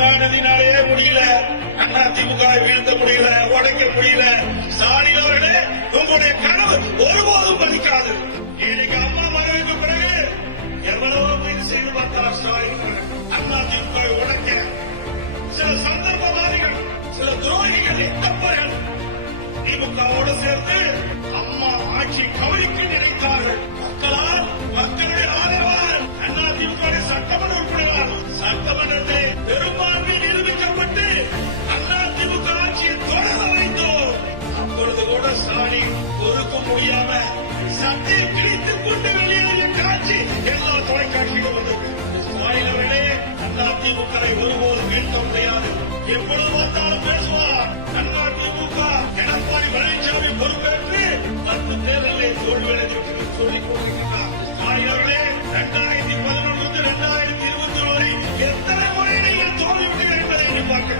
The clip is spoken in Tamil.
கருணாநிதினாலே முடியல, அண்ணா திமுக வீழ்த்த முடியல, உடைக்க முடியல. ஸ்டாலின் அவர்களே, உங்களுடைய கனவு ஒருபோதும் பலிக்காது. இன்னைக்கு அம்மா மறைவுக்கு பிறகு எவ்வளவோ பேர் செய்து பார்த்தார் ஸ்டாலின். அண்ணா திமுக உடைக்க சில சந்தர்ப்பவாதிகள், சில துரோகிகள், எட்டப்பர்கள் திமுகவோடு சேர்ந்து அம்மா ஆட்சி கவனிக்க நினைத்தார்கள். மக்களால், மக்களுடைய ஆதரவால் அண்ணா திமுக சட்டமன்ற உறுப்பினர் சட்டமன்றத்தை பெரும்பான்மை நிரூபிக்கப்பட்டு அண்ணா திமுக ஆட்சியை தொடர வைத்தோம். அப்பொழுது கூட ஸ்டாலின் பொறுக்க முடியாம சட்டை கிழித்துக் கொண்டு வெளியேறிய காட்சி எல்லா தொலைக்காட்சியிலும் வந்தது. ஸ்டாலின் அவர்களே, அண்ணா திமுகவை ஒருபோதும் வீழ்த்த முடியாது. எப்பொழுது பார்த்தாலும் பேசுவார். அண்ணா திமுக எடப்பாடி பழனிசாமி பொறுப்பேற்று 10 தேர்தலில் தோல்வியடைந்து சொல்லிக் கொண்டிருக்கிறார். ஸ்டாலின் அவர்களே, 2011 2021 வரை எத்தனை முறை நீங்கள் தோல்வியுடைய என்பதை எதிர்பார்க்க